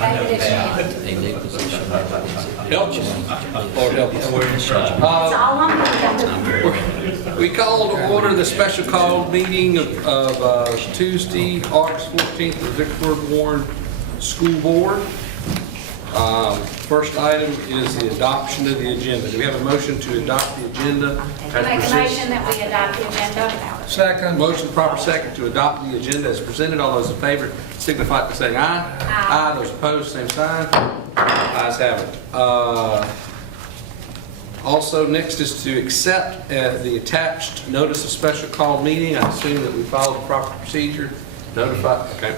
a new position. Help us. Lord help us. That's all I'm going to do. We call to order the special call meeting of Tuesday, August 14th, the Vicksburg Warren School Board. First item is the adoption of the agenda. Do we have a motion to adopt the agenda? I make a motion that we adopt the agenda. Second. Motion proper second to adopt the agenda as presented. All those in favor signify by saying aye. Aye. Those opposed, same sign. Ayes have it. Also, next is to accept the attached notice of special call meeting. I assume that we followed the proper procedure. Notify, okay.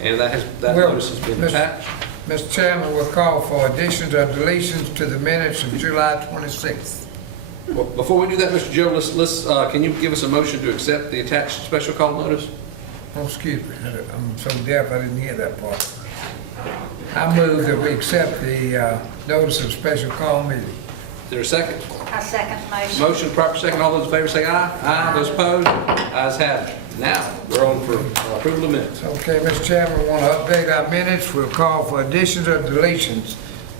And that notice has been attached. Mr. Chairman, we'll call for additions or deletions to the minutes of July 26th. Well, before we do that, Mr. Joe, let's can you give us a motion to accept the attached special call notice? Oh, excuse me, I'm so deaf I didn't hear that part. I move that we accept the notice of special call meeting. Is there a second? I second the motion. Motion proper second. All those in favor say aye. Aye. Those opposed? Ayes have it. Now, we're on for approval of minutes. Okay, Mr. Chairman, we want to update our minutes. We'll call for additions or deletions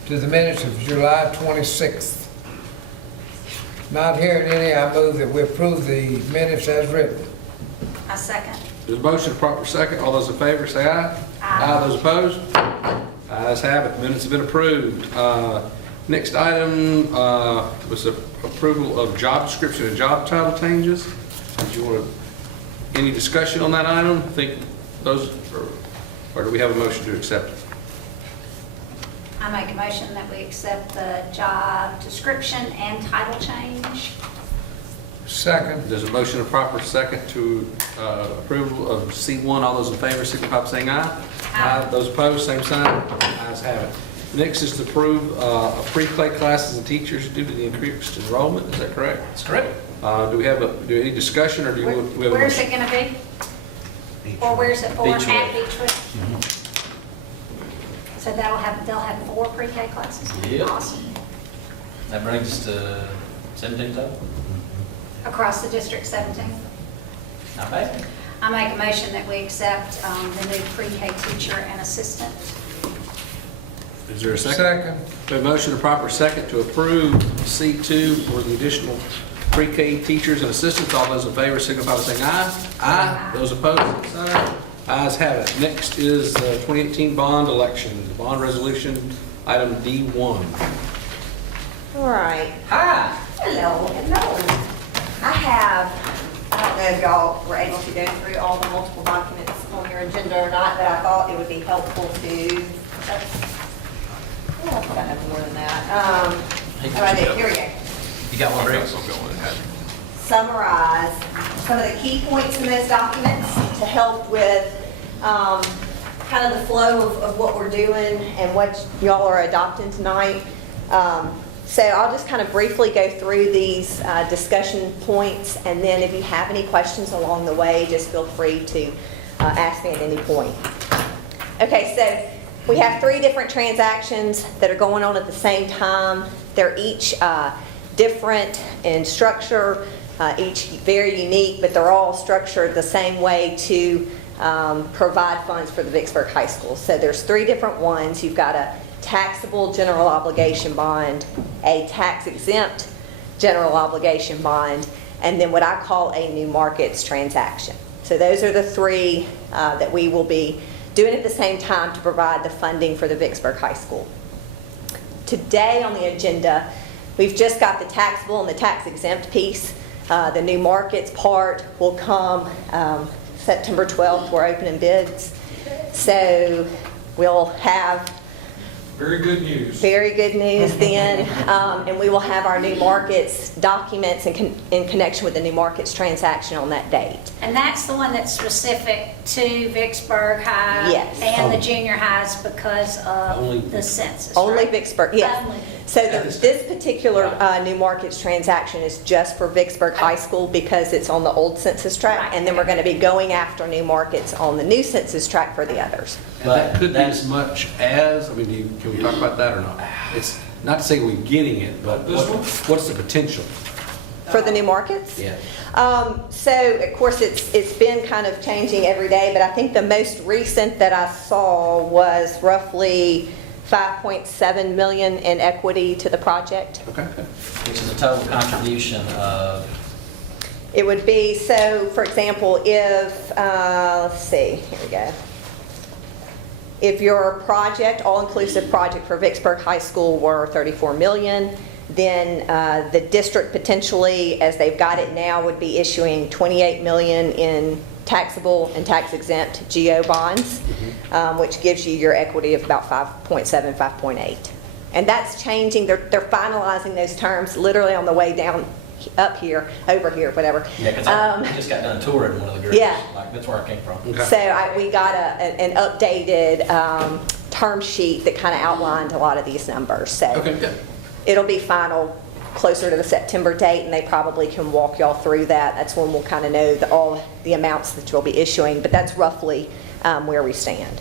to the minutes of July 26th. Not hearing any, I move that we approve the minutes as written. I second. There's a motion proper second. All those in favor say aye. Aye. Those opposed? Ayes have it. Minutes have been approved. Next item was the approval of job description and job title changes. Did you want any discussion on that item? I think those, or do we have a motion to accept it? I make a motion that we accept the job description and title change. Second. There's a motion and proper second to approval of C1. All those in favor signify by saying aye. Aye. Those opposed, same sign. Ayes have it. Next is to approve pre-K classes and teachers due to the increased enrollment. Is that correct? That's correct. Do we have any discussion, or do we have Where's it going to be? Or where's it for? Beechwood. At Beechwood. So they'll have 4 pre-K classes? Yep. Awesome. That brings us to 17 total. Across the district, 17. Not bad. I make a motion that we accept the new pre-K teacher and assistant. Is there a second? Second. We have a motion and proper second to approve C2 for the additional pre-K teachers and assistants. All those in favor signify by saying aye. Aye. Those opposed, same sign. Ayes have it. Next is the 2018 bond election, the bond resolution, item D1. All right. Hi. Hello. I don't know if y'all were able to go through all the multiple documents on your agenda or not, but I thought it would be helpful to, I thought I had more than that. I did, here we go. You got one, Briggs? Summarize some of the key points in those documents to help with kind of the flow of what we're doing and what y'all are adopting tonight. So I'll just kind of briefly go through these discussion points, and then if you have any questions along the way, just feel free to ask me at any point. Okay, so we have 3 different transactions that are going on at the same time. They're each different in structure, each very unique, but they're all structured the same way to provide funds for the Vicksburg High School. So there's 3 different ones. You've got a taxable general obligation bond, a tax-exempt general obligation bond, and then what I call a new markets transaction. So those are the 3 that we will be doing at the same time to provide the funding for the Vicksburg High School. Today on the agenda, we've just got the taxable and the tax-exempt piece. The new markets part will come September 12th. We're opening bids. So we'll have Very good news. very good news then, and we will have our new markets documents in connection with the new markets transaction on that date. And that's the one that's specific to Vicksburg High Yes. and the junior highs because Only- of the census, Only right? Vicksburg, yes. Only. So this particular new markets transaction is just for Vicksburg High School because it's on the old census tract, and then we're going to be going after new markets on the new census tract for the others. And that could be as much as, I mean, can we talk about that or not? It's not to say we're getting it, but what's the potential? For the new markets? Yeah. So, of course, it's been kind of changing every day, but I think the most recent that I saw was roughly 5.7 million in equity to the project. Okay. Which is a total contribution of, It would be, so, for example, if, let's see, here we go. If your project, all-inclusive project for Vicksburg High School were 34 million, then the district potentially, as they've got it now, would be issuing 28 million in taxable and tax-exempt GO bonds, which gives you your equity of about 5.7, 5.8. And that's changing. They're finalizing those terms literally on the way down, up here, over here, whatever. yeah, because I just got done touring one of the groups. Yeah. Like, that's where I came from. Okay. So we got an updated term sheet that kind of outlined a lot of these numbers. So Okay, good. it'll be final closer to the September date, and they probably can walk y'all through that. That's when we'll kind of know all the amounts that you'll be issuing, but that's roughly where we stand.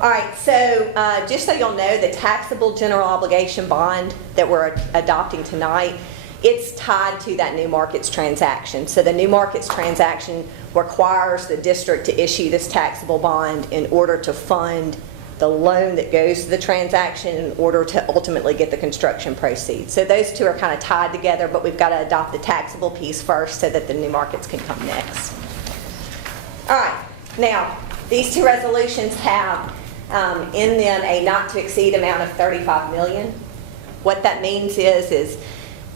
All right, so just so you'll know, the taxable general obligation bond that we're adopting tonight, it's tied to that new markets transaction. So the new markets transaction requires the district to issue this taxable bond in order to fund the loan that goes to the transaction in order to ultimately get the construction proceeds. So those two are kind of tied together, but we've got to adopt the taxable piece first so that the new markets can come next. All right, now these two resolutions have in them a not to exceed amount of 35 million. What that means is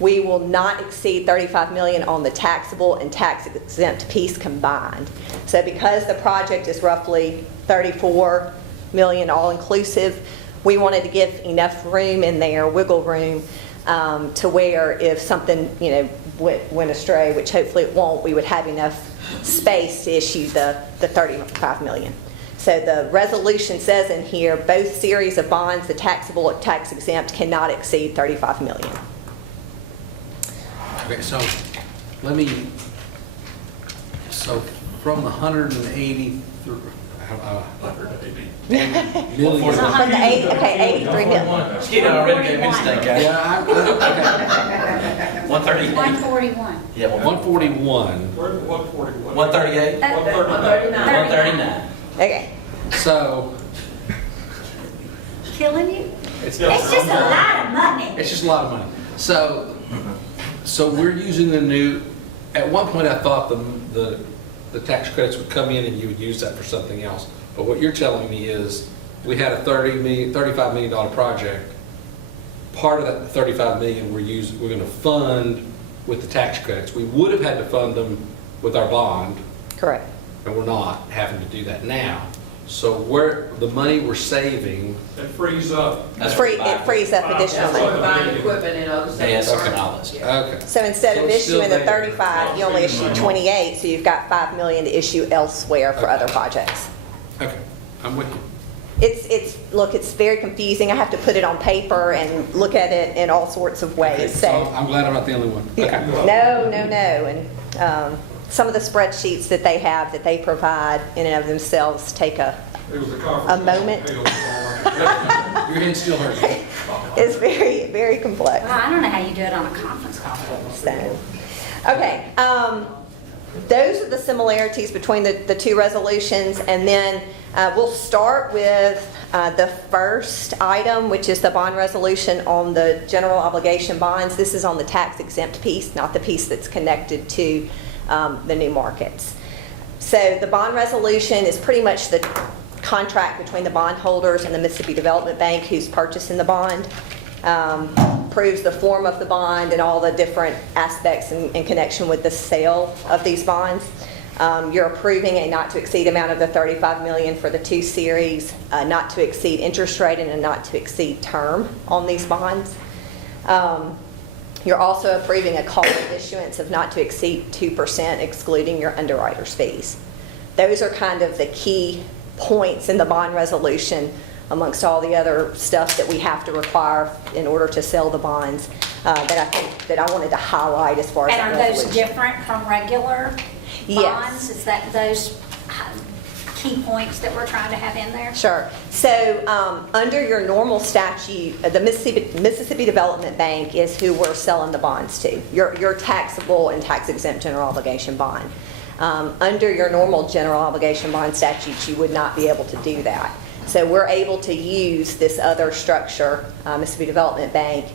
we will not exceed 35 million on the taxable and tax exempt piece combined. So because the project is roughly 34 million all inclusive, we wanted to give enough room in there, wiggle room, to where if something, you know, went astray, which hopefully it won't, we would have enough space to issue the 35 million. So the resolution says in here, both series of bonds, the taxable and tax exempt, cannot exceed 35 million. Okay, so let me, so from the 180 through, million. It's 180, okay, 83 million. Skeeter already gave me the stink eye. Yeah, okay. 138. 141. Yeah, well, 141. Where's 141? 138? 139. Okay. So Killing you? It's It's just a lot of money. it's just a lot of money. So we're using the new, at one point I thought the tax credits would come in and you would use that for something else. But what you're telling me is we had a $35 million project. Part of that 35 million we're going to fund with the tax credits. We would have had to fund them with our bond, Correct. and we're not having to do that now. So where the money we're saving, It frees up. That's It frees up additional That's money. what Buying equipment and other stuff. Yes, and all that stuff. okay. So instead So of it's still issuing the there. 35, you only issue 28, so you've got 5 million to issue elsewhere for other projects. Okay, I'm with you. Look, it's very confusing. I have to put it on paper and look at it in all sorts of Okay, ways, so so. I'm glad I'm not the only one. Yeah. Okay. No. And some of the spreadsheets that they have, that they provide in and of themselves take It was a conference. A moment. Your hand still hurts. it's very, very complex. Well, I don't know how you do it on a conference call. So, okay, those are the similarities between the two resolutions, and then we'll start with the first item, which is the bond resolution on the general obligation bonds. This is on the tax exempt piece, not the piece that's connected to the new markets. So the bond resolution is pretty much the contract between the bondholders and the Mississippi Development Bank who's purchasing the bond. Proves the form of the bond and all the different aspects in connection with the sale of these bonds. You're approving a not to exceed amount of the 35 million for the two series, not to exceed interest rate and a not to exceed term on these bonds. You're also approving a call issuance of not to exceed 2%, excluding your underwriter's fees. Those are kind of the key points in the bond resolution amongst all the other stuff that we have to require in order to sell the bonds that I wanted to highlight as far as And that are those resolution. different from regular Yes. bonds? Is that those, key points that we're trying to have in there? Sure. So, under your normal statute, the Mississippi Development Bank is who we're selling the bonds to, your taxable and tax exempt general obligation bond. Under your normal general obligation bond statutes, you would not be able to do that. So we're able to use this other structure, Mississippi Development Bank,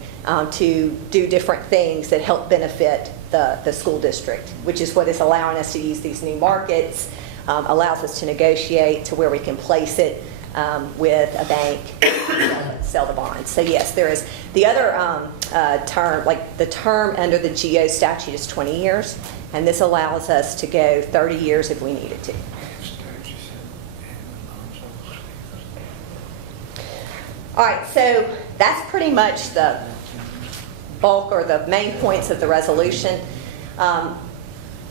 to do different things that help benefit the school district, which is what is allowing us to use these new markets, allows us to negotiate to where we can place it with a bank, sell the bonds. So yes, there is. The other term, like the term under the GO statute is 20 years, and this allows us to go 30 years if we needed to. All right, so that's pretty much the bulk or the main points of the resolution.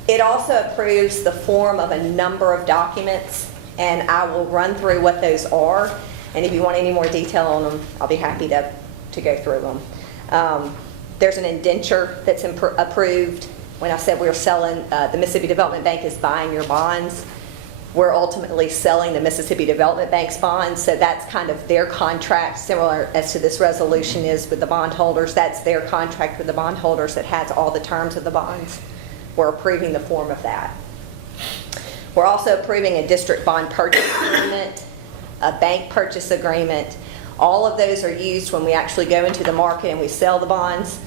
It also approves the form of a number of documents, and I will run through what those are. And if you want any more detail on them, I'll be happy to go through them. There's an indenture that's approved. When I said we're selling, the Mississippi Development Bank is buying your bonds. We're ultimately selling the Mississippi Development Bank's bonds, so that's kind of their contract, similar as to this resolution is with the bondholders. That's their contract with the bondholders that has all the terms of the bonds. We're approving the form of that. We're also approving a district bond purchase agreement, a bank purchase agreement. All of those are used when we actually go into the market and we sell the bonds.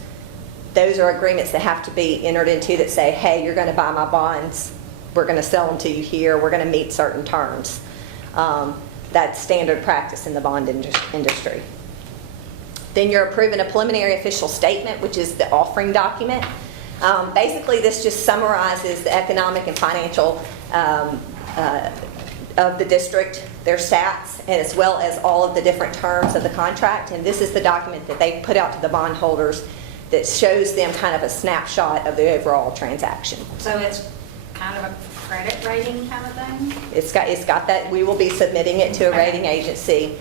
Those are agreements that have to be entered into that say, hey, you're going to buy my bonds. We're going to sell them to you here. We're going to meet certain terms. That's standard practice in the bond industry. Then you're approving a preliminary official statement, which is the offering document. Basically, this just summarizes the economic and financial of the district, their stats, and as well as all of the different terms of the contract. And this is the document that they put out to the bondholders that shows them kind of a snapshot of the overall transaction. So it's kind of a credit rating kind of thing? It's got that. We will be submitting it to a rating agency,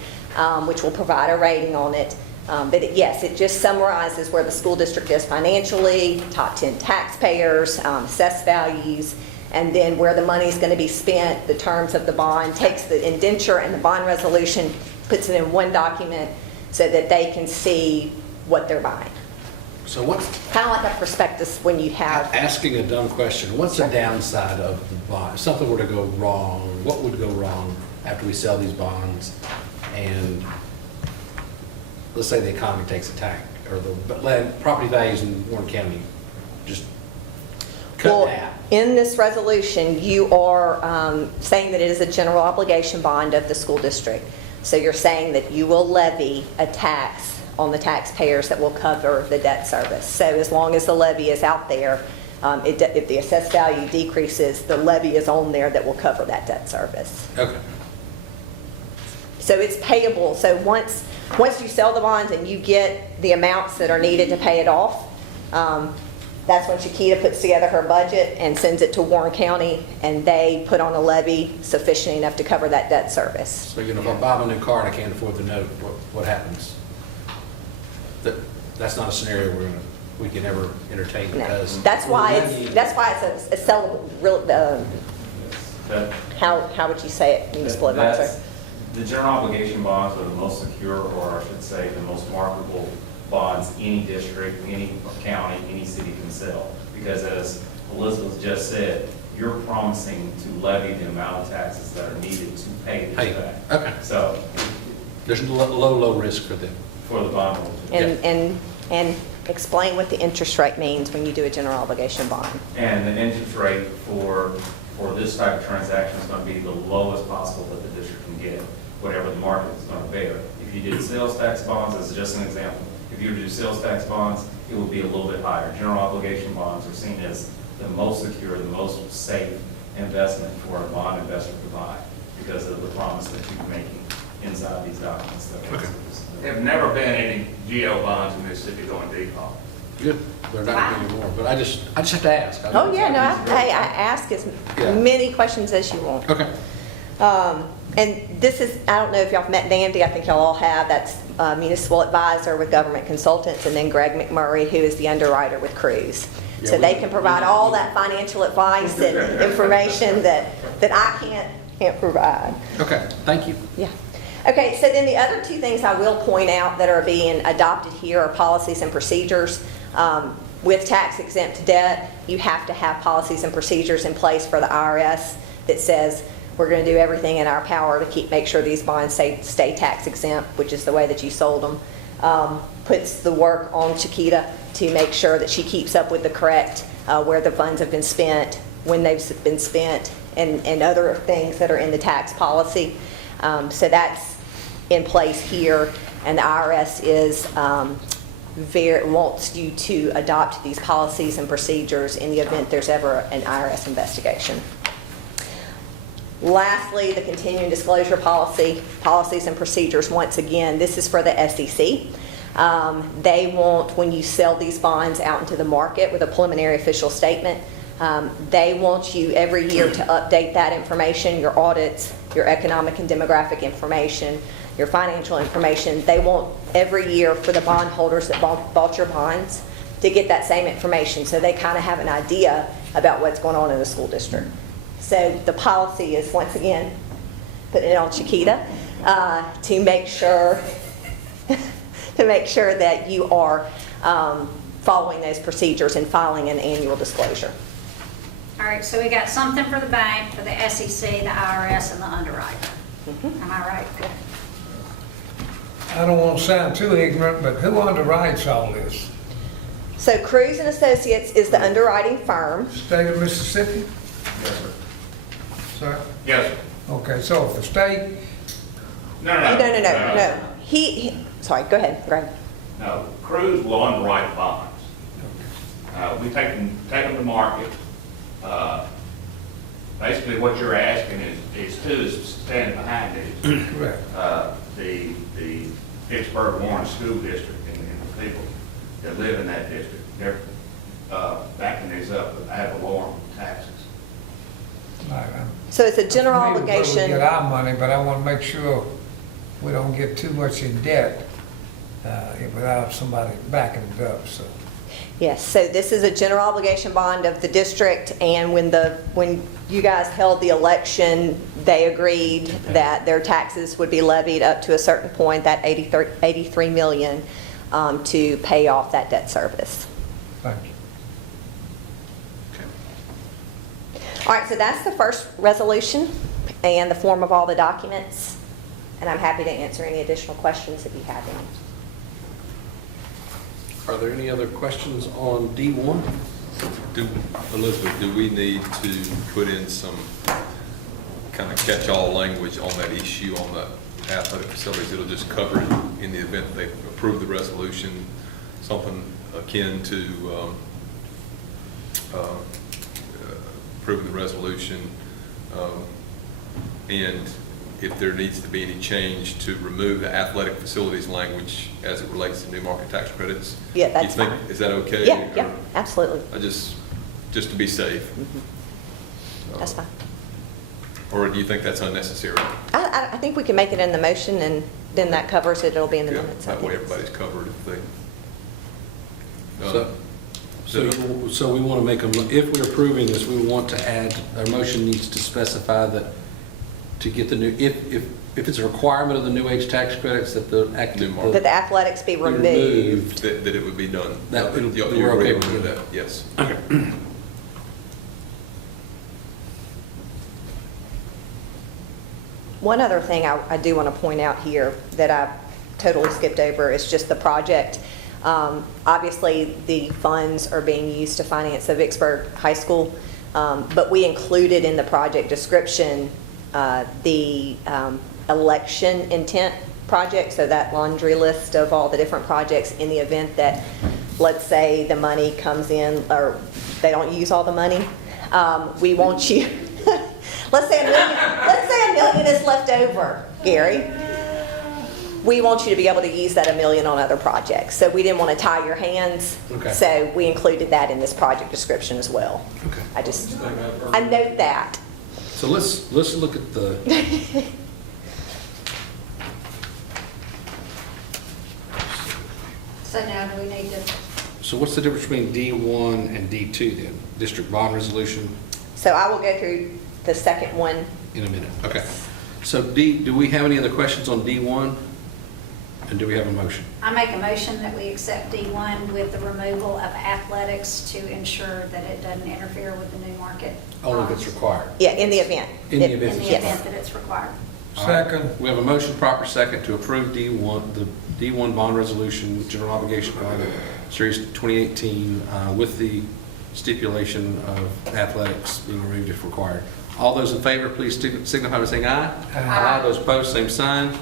which will provide a rating on it. But yes, it just summarizes where the school district is financially, top 10 taxpayers, assessed values, and then where the money is going to be spent, the terms of the bond, takes the indenture and the bond resolution, puts it in one document so that they can see what they're buying. So what's, Kind of like a prospectus when you have, asking a dumb question, what's the downside of the bond? If something were to go wrong, what would go wrong after we sell these bonds? And let's say the economy takes a tank, or the property values in Warren County just cut well, down. in this resolution, you are saying that it is a general obligation bond of the school district. So you're saying that you will levy a tax on the taxpayers that will cover the debt service. So as long as the levy is out there, if the assessed value decreases, the levy is on there that will cover that debt service. Okay. So it's payable. So once you sell the bonds and you get the amounts that are needed to pay it off, that's when Chiquita puts together her budget and sends it to Warren County, and they put on a levy sufficient enough to cover that debt service. So, you know, if I buy a new car and I can't afford the note, what happens? That's not a scenario we can ever entertain No. because That's why it's a sellable, how would you say it, municipal advisor? That's- The general obligation bonds are the most secure, or I should say, the most marketable bonds any district, any county, any city can sell. Because as Elizabeth just said, you're promising to levy the amount of taxes that are needed to pay this Hey, back. okay. So, There's low risk for them. for the bondholders. And explain what the interest rate means when you do a general obligation bond. And the interest rate for this type of transaction is going to be the lowest possible that the district can get, whatever the market is going to bear. If you did sales tax bonds, as just an example, if you were to do sales tax bonds, it would be a little bit higher. General obligation bonds are seen as the most secure, the most safe investment for a bond investor to buy because of the promise that you're making inside these documents. There have never been any GO bonds in Mississippi going default. Good. They're not anymore, but I just have to ask. Oh, yeah, no, I ask as many questions as you want. Okay. And this is, I don't know if y'all have met Nandy, I think y'all all have, that's a municipal advisor with Government Consultants, and then Greg McMurray, who is the underwriter with Cruise. So they can provide all that financial advice and information that I can't can't provide. Okay, thank you. Yeah. Okay, so then the other two things I will point out that are being adopted here are policies and procedures. With tax exempt debt, you have to have policies and procedures in place for the IRS that says we're going to do everything in our power to make sure these bonds stay tax exempt, which is the way that you sold them. Puts the work on Chiquita to make sure that she keeps up with the correct where the funds have been spent, when they've been spent, and other things that are in the tax policy. So that's in place here, and the IRS is wants you to adopt these policies and procedures in the event there's ever an IRS investigation. Lastly, the continuing disclosure policies and procedures. Once again, this is for the SEC. They want, when you sell these bonds out into the market with a preliminary official statement, they want you every year to update that information, your audits, your economic and demographic information, your financial information. They want every year for the bondholders that bought your bonds to get that same information, so they kind of have an idea about what's going on in the school district. So the policy is, once again, putting it on Chiquita to make sure that you are following those procedures and filing an annual disclosure. All right, so we got something for the bank, for the SEC, the IRS, and the underwriter. Am I right? I don't want to sound too ignorant, but who underwrites all this? So Cruz and Associates is the underwriting firm. State of Mississippi? Yes, sir. Sir? Yes, sir. Okay, so if the state, No. No. Sorry, go ahead, Greg. No, Cruz will underwrite bonds. We take them to market. Basically, what you're asking is who is standing behind these. correct. The Vicksburg Warren School District and the people that live in that district, they're backing these up with ad valorem taxes. Right, So it's a general I'm familiar with where we obligation. get our money, but I want to make sure we don't get too much in debt without somebody backing it up, so. Yes, so this is a general obligation bond of the district, and when you guys held the election, they agreed that their taxes would be levied up to a certain point, that 83 million, to pay off that debt service. Thank you. All right, so that's the first resolution and the form of all the documents, and I'm happy to answer any additional questions if you have any. Are there any other questions on D1? Elizabeth, do we need to put in some kind of catch-all language on that issue on the athletic facilities? It'll just cover it in the event they approve the resolution, something akin to approving the resolution, and if there needs to be any change to remove the athletic facilities language as it relates to new market tax credits. Yeah, that's You think, fine. is that okay? Yeah, absolutely. I just to be safe. That's fine. Or do you think that's unnecessary? I think we can make it in the motion, and then that covers it. It'll be in the Yeah, minutes. I that way think. everybody's covered if they. So we want to make if we're approving this, we want to add, our motion needs to specify that to get the new, if it's a requirement of the new age tax credits that the New market. That the athletics be removed. That it would be done. That it'll- You're we're okay okay with with that, yes. Okay. One other thing I do want to point out here that I totally skipped over is just the project. Obviously, the funds are being used to finance the Vicksburg High School, but we included in the project description the election intent project, so that laundry list of all the different projects in the event that, let's say, the money comes in or they don't use all the money. We want you, let's say $1 million is left over, Gary. We want you to be able to use that $1 million on other projects. So we didn't want to tie your hands. Okay. So we included that in this project description as well. Okay. I note that. So let's look at the. So now do we need to, So what's the difference between D1 and D2 then? District bond resolution? So I will go through the second one. In a minute, okay. So D, do we have any other questions on D1? And do we have a motion? I make a motion that we accept D1 with the removal of athletics to ensure that it doesn't interfere with the new market. Only if it's required. Yeah, in the event. In the In event. the Yes. event that it's required. Second. We have a motion, proper second, to approve D1, the D1 bond resolution, general obligation bond, series 2018, with the stipulation of athletics being removed if required. All those in favor, please signify by saying aye. Aye. Those opposed, same sign.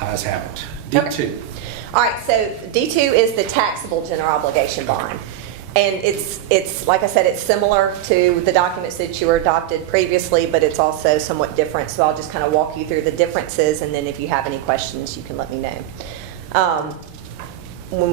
Ayes have it. D2. All right, so D2 is the taxable general obligation bond. And it's like I said, it's similar to the documents that you were adopted previously, but it's also somewhat different. So I'll just kind of walk you through the differences, and then if you have any questions, you can let me know.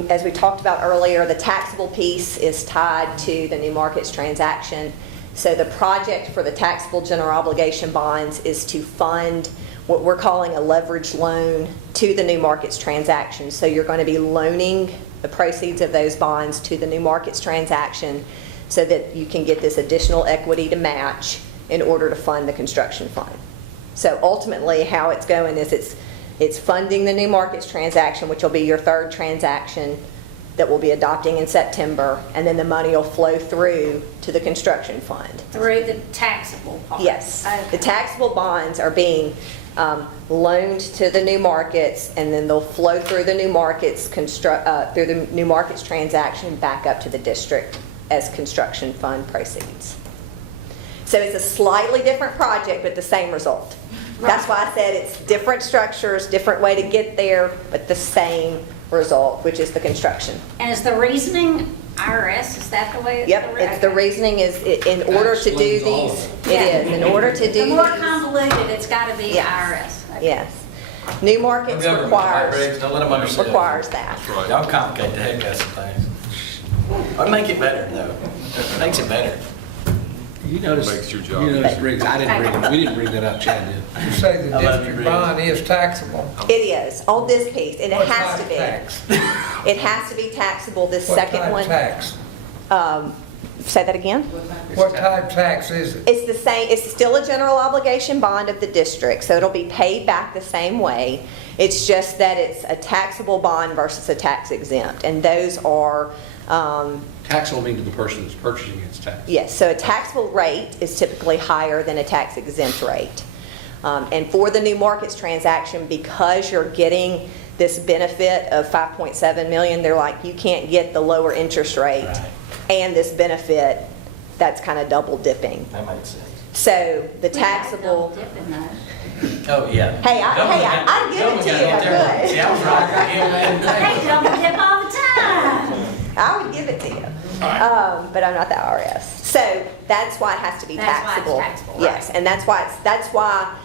As we talked about earlier, the taxable piece is tied to the new markets transaction. So the project for the taxable general obligation bonds is to fund what we're calling a leverage loan to the new markets transaction. So you're going to be loaning the proceeds of those bonds to the new markets transaction so that you can get this additional equity to match in order to fund the construction fund. So ultimately how it's going is it's funding the new markets transaction, which will be your third transaction that we'll be adopting in September, and then the money will flow through to the construction fund. Through the taxable part? Yes. Okay. The taxable bonds are being loaned to the new markets, and then they'll flow through the new markets, through the new markets transaction back up to the district as construction fund proceeds. So it's a slightly different project, but the same result. That's why I said it's different structures, different way to get there, but the same result, which is the construction. And is the reasoning IRS, is that the way? Yep, it's the reasoning is in order to do Explains all these, of it is, in order to do The more these. convoluted, it's got to be Yes. IRS. Okay. Yes. New markets Government, right, Briggs? requires, Don't let them understand. requires that. That's right. Y'all complicate the heck out of some things. I'll make it better, though. Makes it better. You notice, Makes your job you notice, easier. Riggs, we didn't bring that up, Chad did. You say the I love you, district Briggs. bond is taxable. It is, on this piece, and it What has to type be. tax? It has to be taxable, this What second type one. tax? Say that again? What type tax is it? It's the same, it's still a general obligation bond of the district, so it'll be paid back the same way. It's just that it's a taxable bond versus a tax exempt, and those are, Taxable means to the person that's purchasing its tax. yes, so a taxable rate is typically higher than a tax exempt rate. And for the new markets transaction, because you're getting this benefit of 5.7 million, they're like, you can't get the lower interest rate Right. and this benefit, that's kind of double dipping. That makes sense. So the We have taxable, double dipping those. Oh, yeah. Hey, I'd give it to you if I could. See, I was right. Yeah, They double dip all the time. I would give it to you. But I'm not the IRS. So that's why it has to be That's why it's taxable. taxable, right. Yes, and that's why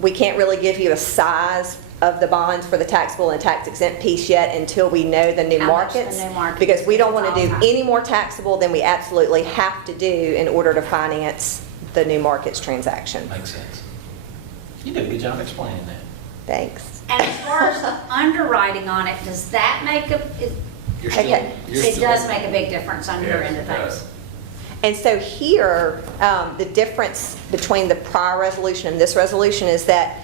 we can't really give you a size of the bonds for the taxable and tax exempt piece yet until we know the new How much the markets. new markets Because we don't want to is do all any more taxable than we absolutely have to do in order to finance the new markets transaction. Makes sense. You did a good job explaining that. Thanks. And as far as the underwriting on it, does that make You're still, Okay. it does make a big difference on your end of things? And so here, the difference between the prior resolution and this resolution is that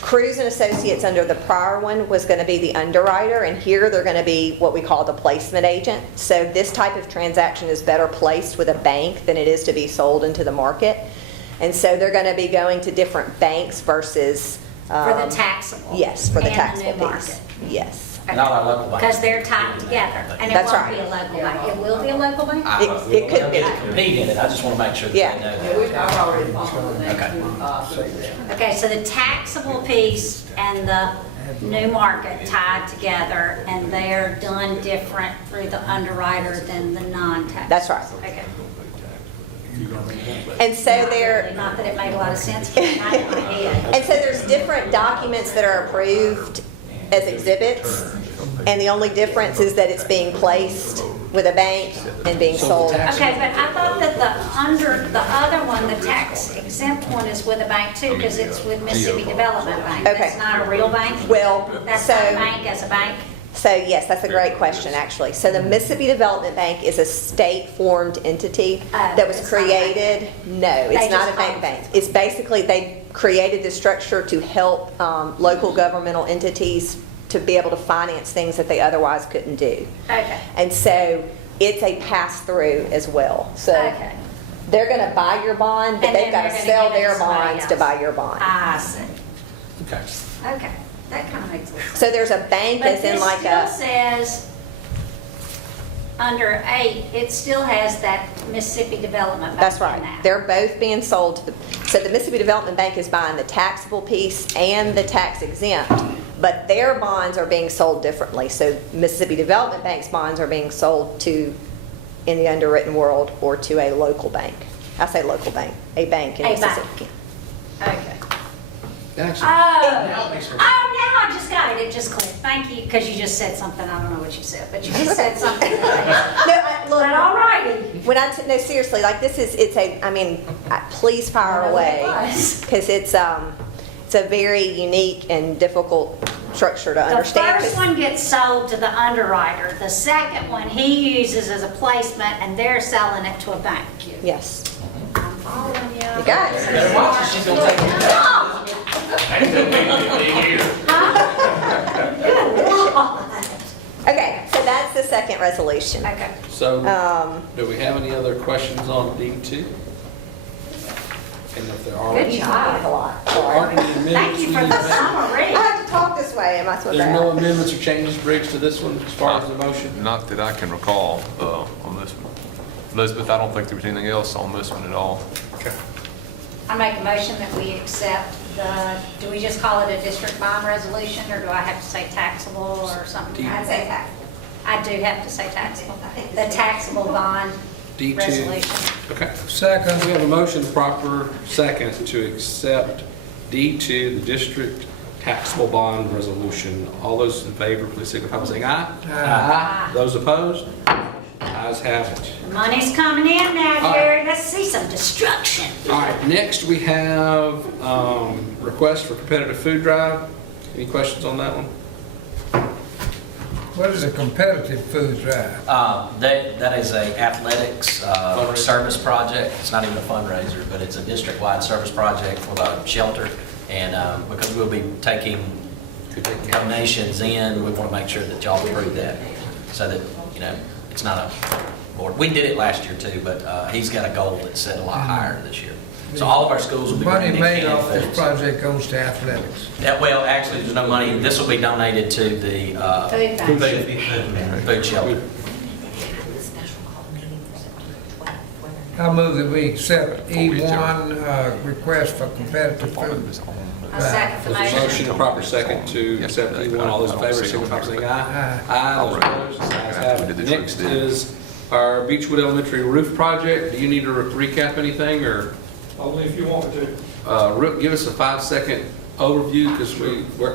Cruz and Associates under the prior one was going to be the underwriter, and here they're going to be what we call the placement agent. So this type of transaction is better placed with a bank than it is to be sold into the market. And so they're going to be going to different banks versus... For the taxable? Yes, for the taxable And the new piece. market? Yes. Not our local bank. Because they're tied together, and it That's won't right. be a local bank. It will be a local bank? It could be. Compete in it, I just want to make sure that Yeah. they know that. I've already followed the next Okay, so the taxable piece and the new market tied together, and they're done different through the underwriter than the non-taxable? That's right. Okay. And so they're... Not that it made a lot of sense, but not in my head. And so there's different documents that are approved as exhibits, and the only difference is that it's being placed with a bank and being sold. Okay, but I thought that the other one, the tax exempt one, is with a bank too, because it's with Mississippi Development Bank. Okay. That's not a real bank? Well, That's so- not a bank as a bank? So yes, that's a great question, actually. So the Mississippi Development Bank is a state-formed entity that was It's not a bank. created. No, They it's not just a bank own bank. It's basically, they created this structure to help local governmental entities to be able to finance things that they otherwise couldn't do. Okay, And so it's a pass-through as well. So okay. they're going to buy your bond, but And they've then got to they're gonna sell give it to their somebody bonds to else. buy your bond. I see. Okay. Okay, that kind of makes sense. So there's a bank But as in this like still a, says, under 8, it still has that Mississippi Development Bank that's in right. that. They're both being sold to the, so the Mississippi Development Bank is buying the taxable piece and the tax exempt, but their bonds are being sold differently. So Mississippi Development Bank's bonds are being sold to, in the underwritten world, or to a local bank. I say local bank, a bank in A bank. Mississippi. Okay. Actually, Oh, now I just got it, it just clicked. Thank you, because you just said something, I don't know what you said, but you just said something. No, look, But all righty. when no, seriously, like this is, it's a, I mean, please fire I know away. it was. Because it's a very unique and difficult structure to The understand. first one gets sold to the underwriter, the second one he uses as a placement, and they're selling it to a bank. Yes. I'm following you. You got it. Better watch it, she's gonna take it. No. Ain't that big 15 years. Good Lord. Okay, so that's the second resolution. Okay. so do we have any other questions on D2? And if there are, Good there job. aren't any amendments. Thank you we for need the to make? summary. I have to talk this way, am I supposed to? There's no amendments or changes, Briggs, to this one as far as the motion? Not that I can recall on this one. Elizabeth, I don't think there was anything else on this one at all. Okay. I make a motion that we accept the, do we just call it a district bond resolution, or do I have to say taxable or something? I'd say taxable. I do have to say taxable. The taxable bond D2. resolution. Okay. Second. We have a motion, proper second, to accept D2, the district taxable bond resolution. All those in favor, please signify by saying aye. Aye. Those opposed? Ayes have it. The money's coming in now, All right. Gary. Let's see some destruction. All right, next we have request for competitive food drive. Any questions on that one? What is a competitive food drive? That is a athletics service project. It's not even a fundraiser, but it's a district-wide service project for the shelter. And because we'll be taking donations in, we want to make sure that y'all approve that. So that, you know, it's not a board. We did it last year too, but he's got a goal that's set a lot higher this year. So all of our schools will be Money bringing made canned off this foods. project goes to athletics. Well, actually, there's no money. This will be donated to the Food bank. food shelter. I move that we accept E1, request for competitive food. I second the There's a motion. motion, a proper second to accept E1. All those in favor, signify by saying aye. Aye. Those opposed? Ayes have it. Next is our Beechwood Elementary roof project. Do you need to recap anything, or Only if you want me to. Rick, give us a 5-second overview, because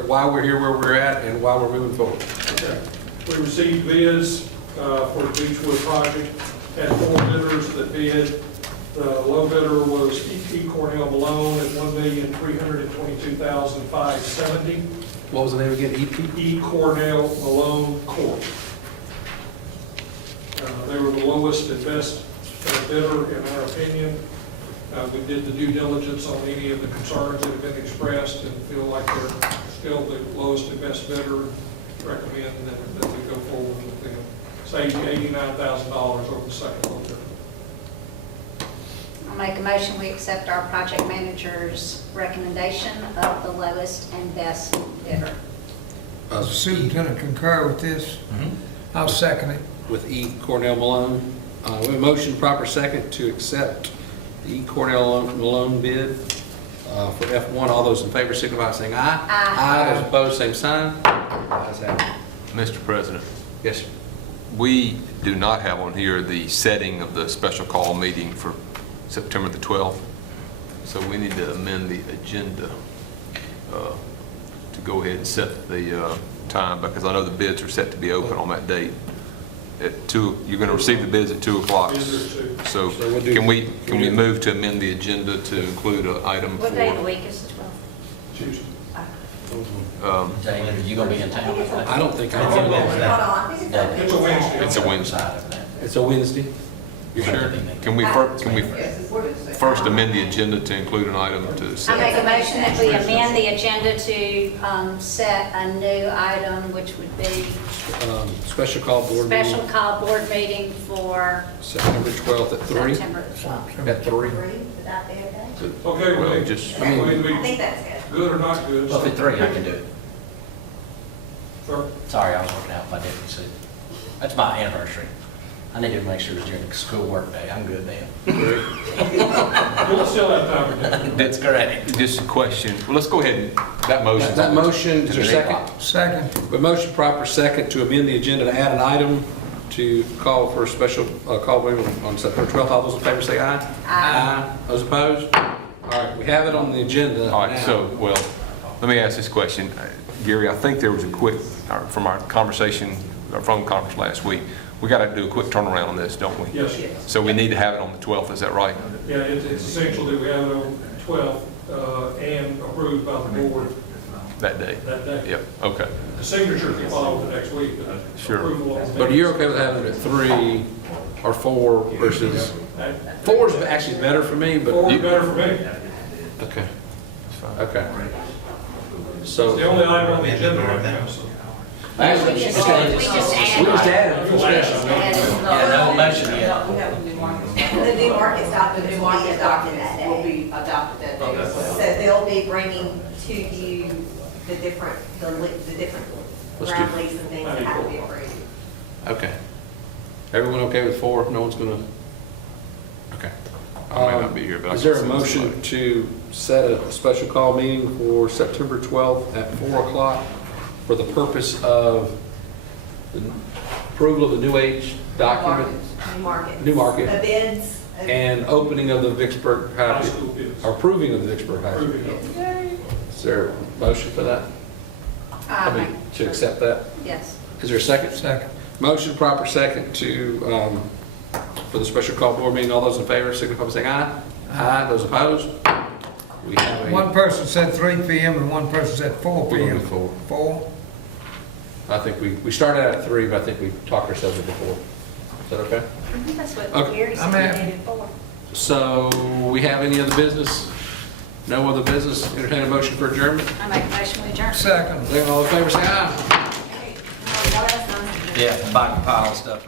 why we're here where we're at and why we're moving forward. Okay. We received bids for the Beechwood project, had 4 bidders that bid. The low bidder was E.P. Cornell Malone at $1,322,570. What was the name again? EP? E. Cornell Malone Corp. They were the lowest and best bidder in our opinion. We did the due diligence on any of the concerns that have been expressed and feel like they're still the lowest and best bidder. Recommend that we go forward with them. Save $89,000 over the second low bidder. I'll make a motion, we accept our project manager's recommendation of the lowest and best bidder. Superintendent concur with this? I'll second it. With E. Cornell Malone. We have a motion, proper second, to accept the E. Cornell Malone bid for F1. All those in favor signify by saying aye. Aye. Those opposed, same sign. Ayes have it. Mr. President, Yes, sir. we do not have on here the setting of the special call meeting for September the 12th. So we need to amend the agenda to go ahead and set the time, because I know the bids are set to be open on that date. At 2, you're going to receive the bids at 2 o'clock. Bids are 2. So So we'll do- can we move to amend the agenda to include an item for? What day of the week is the 12th? Tuesday. David, are you gonna be in town? I don't think Hold on, I think It's a Wednesday. It's a Wednesday. Side of that. It's a Wednesday. You sure? Can we first amend the agenda to include an item to I set? make a motion that we amend the agenda to set a new item, which would be Special call board meeting, special call board meeting for September 12th at 3. September 12th. At 3. Would that be okay? Okay, Well, well, just- I mean, I think that's good. good or not good? Well, if it's 3, I can do it. Sir? Sorry, I was working out my deputy suit. That's my anniversary. I need to make sure it's during the school work day. I'm good then. You'll still have time to do it. That's correct. Just a question. Well, let's go ahead and, that motion. That motion, is there a second? Second. A motion proper second to amend the agenda to add an item to call for a special call meeting on September 12th. All those in favor say aye. Aye. Those opposed? All right, we have it on the agenda All right, now. so, well, let me ask this question. Gary, I think there was a quick, from our conversation, our phone conference last week, we got to do a quick turnaround on this, don't we? Yes. So we need to have it on the 12th, is that right? Yeah, it's essential that we have it on 12th and approved by the board That day? that day. Yep, okay. The signature can follow the next week, but Sure. approval on the But you're okay with having it at 3 or 4 versus, 4 is actually better for me, but. 4 is better for me. Okay, okay. It's So. the only item on the agenda right now, so. Actually, We just okay. we just We just added. added a discussion. Yeah, no motion yet. We have a new market. The new market's The document new will be market adopted that documents will day. be adopted that day as So well. they'll be bringing to you the different Let's ground do- lease and things that have to be approved. Okay. Everyone okay with 4? No one's gonna? Okay. I may not be here, but I Is can there a send motion somebody. to set a special call meeting for September 12th at 4 o'clock for the purpose of the approval of the New Age document New market. The bids. and opening of the Vicksburg High High, school bids. or approving of the Vicksburg High? Approving of. Is there a motion for that? I mean, to accept that? Yes. Is there a second? Second. Motion proper second to, for the special call board meeting. All those in favor, signify by saying aye. Aye. Those opposed? We have a. One person said 3 PM and one person said 4 We're gonna PM. do 4. 4? I think we started out at 3, but I think we talked ourselves into 4. Is that okay? I think that's what Okay. Gary said I'm we happy. needed for. So we have any other business? No other business? Entertain a motion for adjournment? I make a motion we adjourn. Second. All in favor, say aye. Yeah, back pile of stuff.